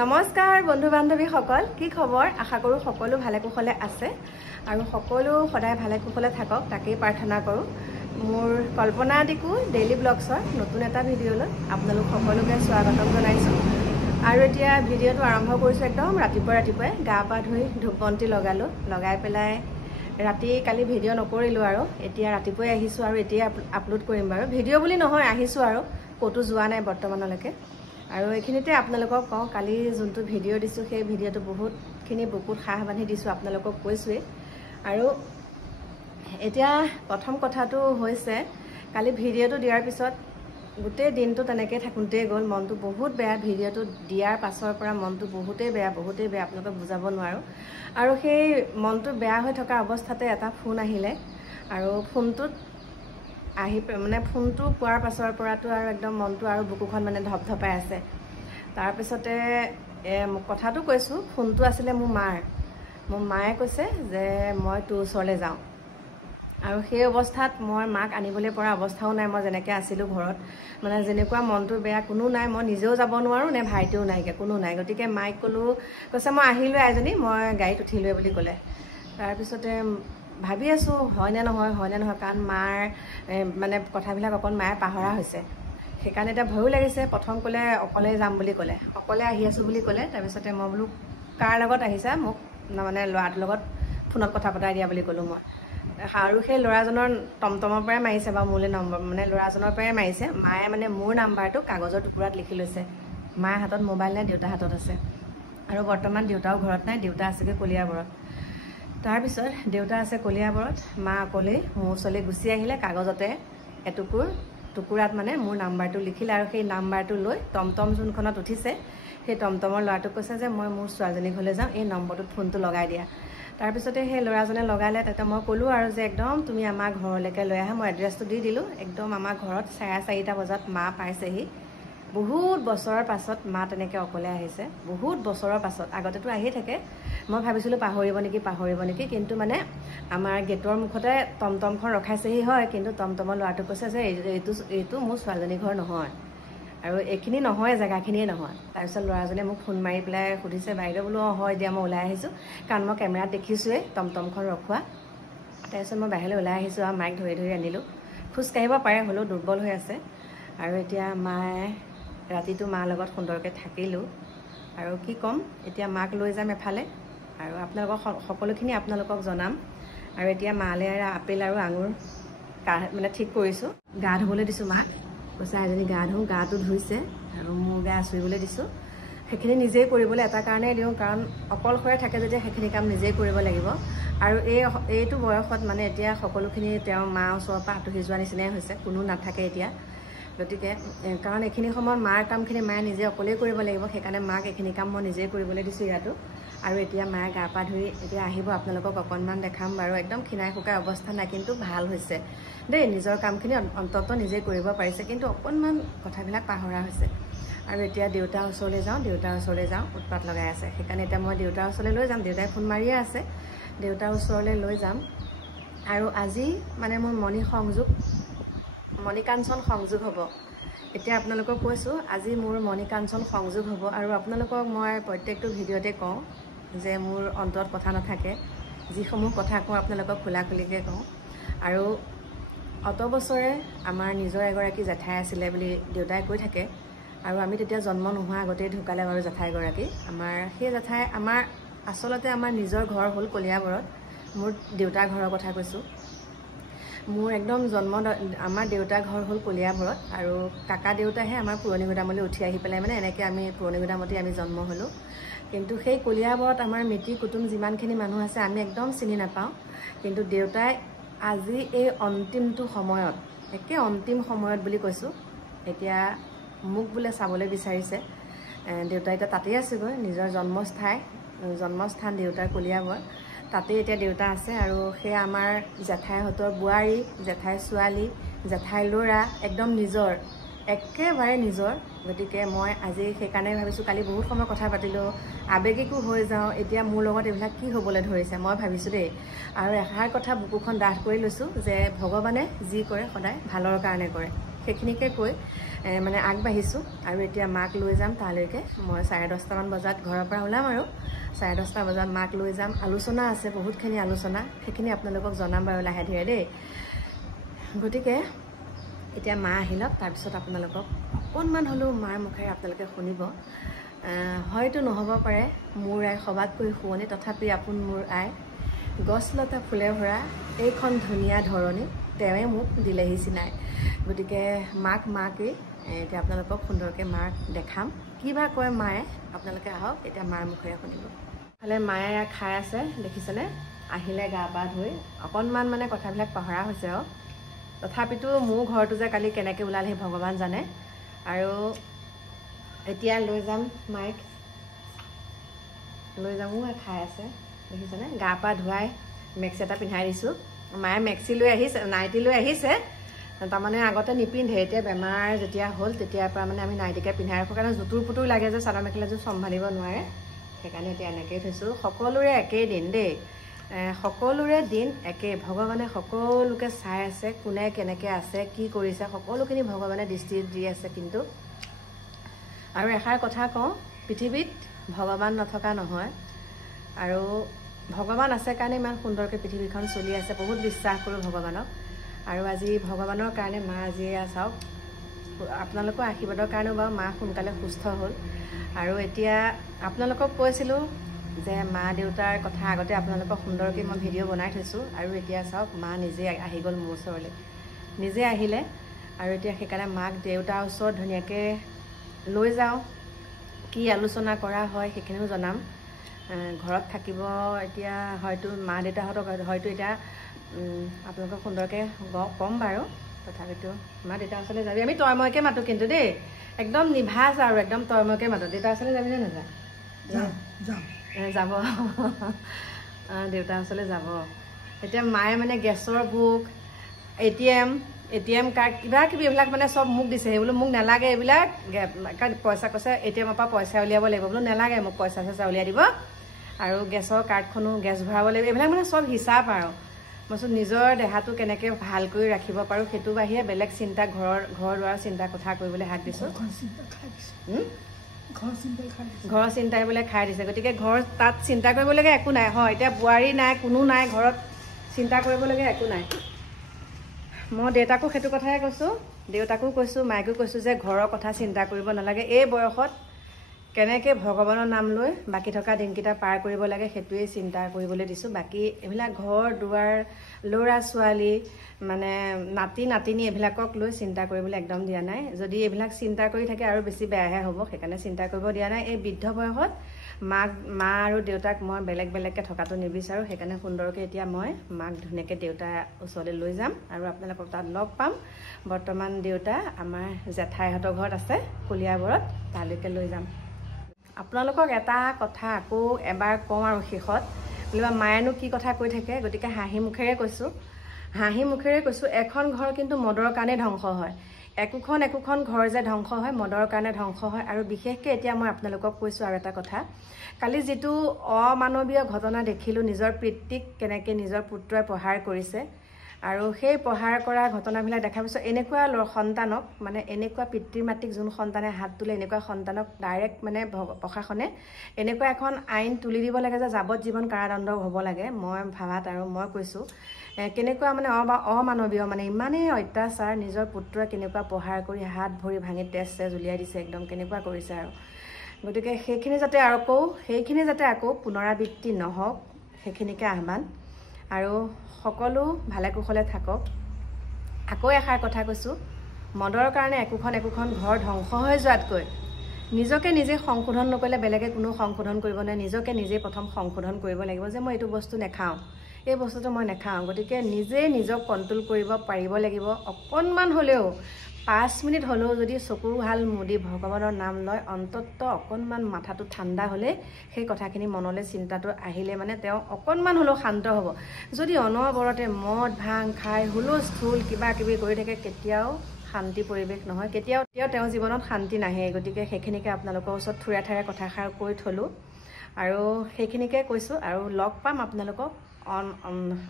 নমস্কাৰ বন্ধু বান্ধৱী সকল কি খবৰ আশা কৰো সকলো ভালে কুশলে আছে আৰু সকলো সদায় ভালে কুশলে থাকক তাকেই প্ৰাৰ্থনা কৰো মোৰ কল্পনা দিকু ডেইলি ব্লগছৰ নতুন এটা ভিডিঅলৈ আপোনালোক সকলোকে স্বাগতম জনাইছো আৰু এতিয়া ভিডিঅটো আৰম্ভ কৰিছো একদম ৰাতিপুৱাই গা পা ধুই ধূপবন্তি লগাই পেলাই ৰাতি কালি ভিডিঅ' নকৰিলো আৰু এতিয়া ৰাতিপুৱাই আহিছো আৰু এতিয়া আপলোড কৰিম বাৰু ভিডিঅ' বুলি নহয় আহিছো আৰু কতো যোৱা নাই বৰ্তমানলৈকে আৰু এখিনিতে আপোনালোকক কওঁ কালি যোনটো ভিডিঅ' দিছো সেই ভিডিঅ'টো বহুতখিনি বুকুত সাহ বান্ধি দিছো আপোনালোকক কৈছোৱে আৰু এতিয়া প্ৰথম কথাটো হৈছে কালি ভিডিঅ'টো দিয়াৰ পিছত গোটেই দিনটো তেনেকৈ থাকুঁতে গ'ল মনটো বহুত বেয়া ভিডিঅ'টো দিয়াৰ পাছৰ পৰা মনটো বহুতেই বেয়া আপোনালোকক বুজাব নোৱাৰো আৰু সেই মনটো বেয়া হৈ থকা অৱস্থাতে এটা ফোন আহিলে আৰু ফোনটোত মানে ফোনটো পোৱাৰ পাছৰ পৰাটো আৰু একদম মনটো আৰু বুকুখন মানে ধপধপাই আছে তাৰ পিছতে কথাটো কৈছো ফোনটো আছিলে মোৰ মায়ে কৈছে যে মই তোৰ ওচৰলৈ যাওঁ আৰু সেই অৱস্থাত মই মাক আনিবলৈ পৰা অৱস্থাও নাই মই যেনেকৈ আছিলোঁ ঘৰত মানে যেনেকুৱা মনটো বেয়া কোনো নাই মই নিজেও যাব নোৱাৰো নে ভাইটিও নাইকে কোনো নাই গতিকে মাইক ক'লো কৈছে মই আহিলোঁ এজনী মই গাড়ীত উঠিলোৱে বুলি ক'লে তাৰপিছতে ভাবি আছো হয় নে নহয় কাৰণ মাৰ মানে কথাবিলাক অকণ মায়ে পাহৰা হৈছে সেইকাৰণে এটা ভয়ো লাগিছে প্ৰথম ক'লে অকলে যাম বুলি ক'লে অকলে আহি আছো বুলি ক'লে তাৰপিছতে মই বোলো কাৰ লগত আহিছা মোক মানে ল'ৰাটোৰ লগত ফোনত কথা পতাই দিয়া বুলি ক'লো মই আৰু সেই ল'ৰাজনৰ টমটমৰ পৰাই মাৰিছে বা মোলৈ নম্বৰ মানে ল'ৰাজনৰ পৰাই মাৰিছে মায়ে মানে মোৰ নাম্বাৰটো কাগজৰ টুকুৰাত লিখি লৈছে মাৰ হাতত মোবাইল নাই দেউতাৰ হাতত আছে আৰু বৰ্তমান দেউতাও ঘৰত নাই দেউতা আছেগৈ কলিয়াবৰত তাৰপিছত দেউতা আছে কলিয়াবৰত মা অকলেই মোৰ ওচৰলৈ গুচি আহিলে কাগজতে টুকুৰাত মানে মোৰ নাম্বাৰটো লিখিলে আৰু সেই নাম্বাৰটো লৈ টমটম যোনখনত উঠিছে সেই টমটমৰ ল'ৰাটোক কৈছে যে মই মোৰ ছোৱালীজনীৰ ঘৰলৈ যাওঁ এই নম্বৰটোত ফোনটো লগাই দিয়া তাৰপিছতে সেই ল'ৰাজনে লগালে তাতে মই ক'লোঁ আৰু যে একদম তুমি আমাৰ ঘৰলৈকে লৈ আহা মই এড্ৰেছটো দি দিলোঁ একদম আমাৰ ঘৰত 4:30 বজাত মা পাইছেহি বহুত বছৰৰ পাছত মা তেনেকৈ অকলে আহিছে বহুত বছৰৰ পাছত আগতেতো আহিয়ে থাকে মই ভাবিছিলোঁ পাহৰিব নেকি কিন্তু মানে আমাৰ গেটৰ মুখতে টমটমখন ৰখাইছেহি হয় কিন্তু টমটমৰ ল'ৰাটো কৈছে যে এইটো মোৰ ছোৱালীজনীৰ ঘৰ নহয় আৰু এইখিনি নহয় জেগাখিনিয়ে নহয় তাৰপিছত ল'ৰাজনে মোক ফোন মাৰি পেলাই সুধিছে বাইদেউ বোলো অঁ হয় দিয়া মই ওলাই আহিছোঁ কাৰণ মই কেমেৰাত দেখিছোঁৱেই টমটমখন ৰখোৱা তাৰপিছত মই বাহিৰলৈ ওলাই আহিছোঁ আৰু মাইক ধৰি আনিলোঁ খোজকাঢ়িব পাৰে হ'লেও দুৰ্বল হৈ আছে আৰু এতিয়া মায়ে ৰাতিটো মাৰ লগত সুন্দৰকৈ থাকিলোঁ আৰু কি ক'ম এতিয়া মাক লৈ যাম এফালে আৰু আপোনালোকক সকলোখিনি আপোনালোকক জনাম আৰু এতিয়া মালে আপেল আৰু আঙুৰ মানে ঠিক কৰিছোঁ গা ধুবলৈ দিছোঁ মাক কৈছে এজনী গা ধুওঁ গাটো ধুইছে আৰু মোৰ গা আঁচুৰিবলৈ দিছোঁ সেইখিনি নিজেই কৰিবলৈ এটা কাৰণেই দিওঁ কাৰণ অকলশৰে থাকে যেতিয়া সেইখিনি কাম নিজেই কৰিব লাগিব আৰু এইটো বয়সত মানে এতিয়া সকলোখিনি তেওঁৰ মা ওচৰৰ পৰা আঁতৰি যোৱা নিচিনাই হৈছে কোনো নাথাকে এতিয়া গতিকে কাৰণ এইখিনি সময়ত মাৰ কামখিনি মায়ে নিজে অকলেই কৰিব লাগিব সেইকাৰণে মাক এইখিনি কাম মই নিজেই কৰিবলৈ দিছোঁ ইয়াতো আৰু এতিয়া মায়ে গা পা ধুই এতিয়া আহিব আপোনালোকক অকণমান দেখাম বাৰু একদম খিনাই শুকাই অৱস্থা নাই কিন্তু ভাল হৈছে দেই নিজৰ কামখিনি অন্ততঃ নিজেই কৰিব পাৰিছে কিন্তু অকণমান কথাবিলাক পাহৰা হৈছে আৰু এতিয়া দেউতাৰ ওচৰলৈ যাওঁ উৎপাত লগাই আছে সেইকাৰণে এতিয়া মই দেউতাৰ ওচৰলৈ লৈ যাম দেউতাই ফোন মাৰিয়ে আছে দেউতাৰ ওচৰলৈ লৈ যাম আৰু আজি মানে মোৰ মণিকাঞ্চন সংযোগ হ'ব এতিয়া আপোনালোকক কৈছোঁ আজি মোৰ মণিকাঞ্চন সংযোগ হ'ব আৰু আপোনালোকক মই প্ৰত্যেকটো ভিডিঅ'তে কওঁ যে মোৰ অন্তৰত কথা নাথাকে যিসমূহ কথা কওঁ আপোনালোকক খোলাখুলিকৈ কওঁ আৰু অত বছৰে আমাৰ নিজৰ এগৰাকী জেঠাই আছিলে বুলি দেউতাই কৈ থাকে আৰু আমি তেতিয়া জন্ম নোহোৱা আগতেই ঢুকালে বাৰু জেঠাইগৰাকী সেই জেঠাই আচলতে আমাৰ নিজৰ ঘৰ হ'ল কলিয়াবৰত মোৰ দেউতাৰ ঘৰৰ কথা কৈছোঁ মোৰ একদম আমাৰ দেউতাৰ ঘৰ হ'ল কলিয়াবৰত আৰু কাকা দেউতাহে আমাৰ পুৰণি গুদামলৈ উঠি আহি পেলাই মানে এনেকৈ আমি পুৰণি গুদামতে আমি জন্ম হ'লোঁ কিন্তু সেই কলিয়াবৰত আমাৰ মিতিৰ কুটুম যিমানখিনি মানুহ আছে আমি একদম চিনি নাপাওঁ কিন্তু দেউতাই আজি এই অন্তিমটো সময়ত একে অন্তিম সময়ত বুলি কৈছোঁ এতিয়া মোক বোলে চাবলৈ বিচাৰিছে দেউতাই এতিয়া তাতেই আছেগৈ নিজৰ জন্মস্থান দেউতাৰ কলিয়াবৰ তাতেই এতিয়া দেউতা আছে আৰু সেয়া আমাৰ জেঠাইহঁতৰ বোৱাৰী জেঠাই ছোৱালী জেঠাই ল'ৰা একদম নিজৰ একেবাৰে নিজৰ গতিকে মই আজি সেইকাৰণে ভাবিছোঁ কালি বহুত সময় কথা পাতিলোঁ আৱেগিকো হৈ যাওঁ এতিয়া মোৰ লগত এইবিলাক কি হ'বলৈ ধৰিছে মই ভাবিছোঁ দেই আৰু এষাৰ কথা বুকুখন ডাঠ কৰি লৈছোঁ যে ভগৱানে যি কৰে সদায় ভালৰ কাৰণে কৰে সেইখিনিকে কৈ মানে আগবাঢ়িছোঁ আৰু এতিয়া মাক লৈ যাম তালৈকে। মই 10:30মান বজাত ঘৰৰ পৰা ওলাম আৰু 10:30 বজাত মাক লৈ যাম। আলোচনা আছে, বহুতখিনি আলোচনা, সেইখিনি আপোনালোকক জনাম বাৰু লাহে ধীৰে দেই। গতিকে এতিয়া মা আহি লওক, তাৰপিছত আপোনালোকক অকণমান হ'লেও মাৰ মুখেৰে আপোনালোকে শুনিব। হয়তো নহ'ব পাৰে মোৰ আই সবাতকৈ শুৱনি, তথাপি আপোন মোৰ আই গছলতা ফুলে ভৰা এইখন ধুনীয়া ধৰণী তেওঁৱে মোক দিলেহি চিনাই। গতিকে মাকেই এতিয়া আপোনালোকক সুন্দৰকৈ মাক দেখাম। কি বা কয় মায়ে, আপোনালোকে আহক এতিয়া মাৰ মুখেৰে শুনিব। ফালে মায়ে খাই আছে দেখিছেনে, আহিলে গা পা ধুই অকণমান মানে কথাবিলাক পাহৰা হৈছে আৰু তথাপিতো মোৰ ঘৰটো যে কালি কেনেকৈ ওলাল সেই ভগৱান জানে। আৰু এতিয়া লৈ যাম মাইক, লৈ যামো খাই আছে দেখিছেনে, গা পা ধুৱাই মেক্সি এটা পিন্ধাই দিছোঁ। মায়ে মেক্সি লৈ আহিছে, নাইটি লৈ আহিছে, তাৰমানে আগতে নিপিন্ধে, এতিয়া বেমাৰ যেতিয়া হ'ল তেতিয়াৰ পৰা মানে আমি নাইটিকে পিন্ধাই ৰাখোঁ, কাৰণ জুতুৰ পুতুৰ লাগে যে চাদৰ মেখেলাযোৰ চম্ভালিব নোৱাৰে, সেইকাৰণে এতিয়া এনেকৈয়ে থৈছোঁ। সকলোৰে একেই দিন দেই, সকলোৰে দিন একেই। ভগৱানে সকলোকে চাই আছে, কোনে কেনেকৈ আছে কি কৰিছে সকলোখিনি ভগৱানে দৃষ্টি দি আছে। কিন্তু আৰু এষাৰ কথা কওঁ, পৃথিৱীত ভগৱান নথকা নহয়, আৰু ভগৱান আছে কাৰণে ইমান সুন্দৰকৈ পৃথিৱীখন চলি আছে। বহুত বিশ্বাস কৰোঁ ভগৱানক, আৰু আজি ভগৱানৰ কাৰণে মা আজি চাওক, আপোনালোকৰ আশীৰ্বাদৰ কাৰণেও বাৰু মা সোনকালে সুস্থ হ'ল। আৰু এতিয়া আপোনালোকক কৈছিলোঁ যে মা দেউতাৰ কথা আগতে আপোনালোকক সুন্দৰকৈ মই ভিডিঅ' বনাই থৈছোঁ, আৰু এতিয়া চাওক মা নিজে আহি গ'ল মোৰ ওচৰলৈ, নিজে আহিলে। আৰু এতিয়া সেইকাৰণে মাক দেউতাৰ ওচৰত ধুনীয়াকৈ লৈ যাওঁ, কি আলোচনা কৰা হয় সেইখিনিও জনাম। ঘৰত থাকিব এতিয়া হয়তো মা দেউতাহঁতক হয়তো এতিয়া আপোনালোকক সুন্দৰকৈ ক'ম বাৰু, তথাপিতো মা দেউতাৰ ওচৰলৈ যাবি, আমি তয়ময়কৈ মাতোঁ কিন্তু দেই, একদম নিভাজ আৰু একদম তয়ময়কৈ মাতোঁ। দেউতাৰ ওচৰলৈ যাবি নে নাযায়? যাব দেউতাৰ ওচৰলৈ যাব। এতিয়া মায়ে মানে গেছৰ বুক, ATM কাৰ্ড কিবা কিবি এইবিলাক মানে চব মোক দিছে। সেই বোলো মোক নালাগে এইবিলাক, পইচা কৈছে ATMৰ পৰা পইচা উলিয়াব লাগিব, বোলো নালাগে মোক পইচা চইচা উলিয়াই দিব, আৰু গেছৰ কাৰ্ডখনো গেছ ভৰাব লাগিব, এইবিলাক মানে চব হিচাপ। আৰু মই চোন নিজৰ দেহাটো কেনেকৈ ভাল কৰি ৰাখিব পাৰোঁ সেইটো বাহিৰে বেলেগ চিন্তা, ঘৰ দুৱাৰ চিন্তা কথা কৰিবলৈ হাত দিছোঁ। ঘৰৰ চিন্তাই বোলে খাই দিছে। গতিকে তাত চিন্তা কৰিবলগীয়া একো নাই, হয় এতিয়া বোৱাৰী নাই, কোনো নাই ঘৰত, চিন্তা কৰিবলগীয়া একো নাই। মই দেউতাকো সেইটো কথাই কৈছোঁ, দেউতাকো কৈছোঁ মাইকো কৈছোঁ যে ঘৰৰ কথা চিন্তা কৰিব নালাগে। এই বয়সত কেনেকৈ ভগৱানৰ নাম লৈ বাকী থকা দিনকেইটা পাৰ কৰিব লাগে সেইটোৱেই চিন্তা কৰিবলৈ দিছোঁ। বাকী এইবিলাক ঘৰ দুৱাৰ, ল'ৰা ছোৱালী মানে নাতি নাতিনী এইবিলাকক লৈ চিন্তা কৰিবলৈ একদম দিয়া নাই। যদি এইবিলাক চিন্তা কৰি থাকে আৰু বেছি বেয়াহে হ'ব, সেইকাৰণে চিন্তা কৰিব দিয়া নাই। এই বৃদ্ধ বয়সত মা আৰু দেউতাক মই বেলেগ বেলেগকৈ থকাটো নিবিচাৰোঁ, সেইকাৰণে সুন্দৰকৈ এতিয়া মই মাক ধুনীয়াকৈ দেউতাৰ ওচৰলৈ লৈ যাম আৰু আপোনালোকক তাত লগ পাম। বৰ্তমান দেউতা আমাৰ জেঠাইহঁতৰ ঘৰত আছে কলিয়াবৰত, তালৈকে লৈ যাম। আপোনালোকক এটা কথা আকৌ এবাৰ কওঁ আৰু শেষত, বুলিবা মায়েনো কি কথা কৈ থাকে, গতিকে হাঁহি মুখেৰে কৈছোঁ, এখন ঘৰ কিন্তু মদৰ কাৰণে ধ্বংস হয়। একোখন ঘৰ যে ধ্বংস হয় মদৰ কাৰণে ধ্বংস হয়। আৰু বিশেষকৈ এতিয়া মই আপোনালোকক কৈছোঁ আৰু এটা কথা, কালি যিটো অমানৱীয় ঘটনা দেখিলোঁ, নিজৰ পিতৃক কেনেকৈ নিজৰ পুত্ৰই প্ৰহাৰ কৰিছে, আৰু সেই প্ৰহাৰ কৰা ঘটনাবিলাক দেখাৰ পিছত এনেকুৱা সন্তানক, মানে এনেকুৱা পিতৃ মাতৃক যোন সন্তানে হাত তোলে, এনেকুৱা সন্তানক ডাইৰেক্ট মানে প্ৰশাসনে এনেকুৱা এখন আইন তুলি দিব লাগে যে যাৱজ্জীৱন কাৰাদণ্ড হ'ব লাগে মই ভাবাত। আৰু মই কৈছোঁ কেনেকুৱা মানে অমানৱীয়, মানে ইমানেই অত্যাচাৰ, নিজৰ পুত্ৰই কেনেকুৱা প্ৰহাৰ কৰি হাত ভৰি ভাঙি তেজ উলিয়াই দিছে, একদম কেনেকুৱা কৰিছে। আৰু গতিকে সেইখিনি যাতে আকৌ পুনৰাবৃত্তি নহওক, সেইখিনিকে আহ্বান। আৰু সকলো ভালে কুশলে থাকক। আকৌ এষাৰ কথা কৈছোঁ, মদৰ কাৰণে একোখন ঘৰ ধ্বংস হৈ যোৱাতকৈ নিজকে নিজে সংশোধন নকৰিলে বেলেগে কোনো সংশোধন কৰিব নোৱাৰে। নিজকে নিজেই প্ৰথম সংশোধন কৰিব লাগিব যে মই এইটো বস্তু নাখাওঁ, এই বস্তুটো মই নাখাওঁ। গতিকে নিজেই নিজক কণ্ট্ৰল কৰিব পাৰিব লাগিব। অকণমান হ'লেও 5 মিনিট হ'লেও যদি চকু ভাল মুদি ভগৱানৰ নাম লয়, অন্তত অকণমান মাথাটো ঠাণ্ডা হ'লে সেই কথাখিনি মনলৈ চিন্তাটো আহিলে মানে তেওঁ অকণমান হ'লেও শান্ত হ'ব। যদি অনবৰতে মদ ভাং খাই হুলস্থুল কিবা কিবি কৰি থাকে, কেতিয়াও শান্তি পৰিৱেশ নহয়, কেতিয়াও তেওঁৰ জীৱনত শান্তি নাহে। গতিকে সেইখিনিকে আপোনালোকৰ ওচৰত থুৰে থাৰে কথাষাৰ কৈ থলোঁ, আৰু সেইখিনিকে কৈছোঁ। আৰু লগ পাম আপোনালোকক,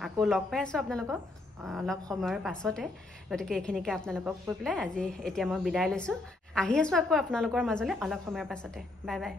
আকৌ লগ পাই আছোঁ আপোনালোকক অলপ সময়ৰ পাছতে। গতিকে এইখিনিকে আপোনালোকক কৈ পেলাই এতিয়া মই বিদায় লৈছোঁ। আহি আছোঁ আকৌ আপোনালোকৰ মাজলৈ অলপ সময়ৰ পাছতে। Bye bye.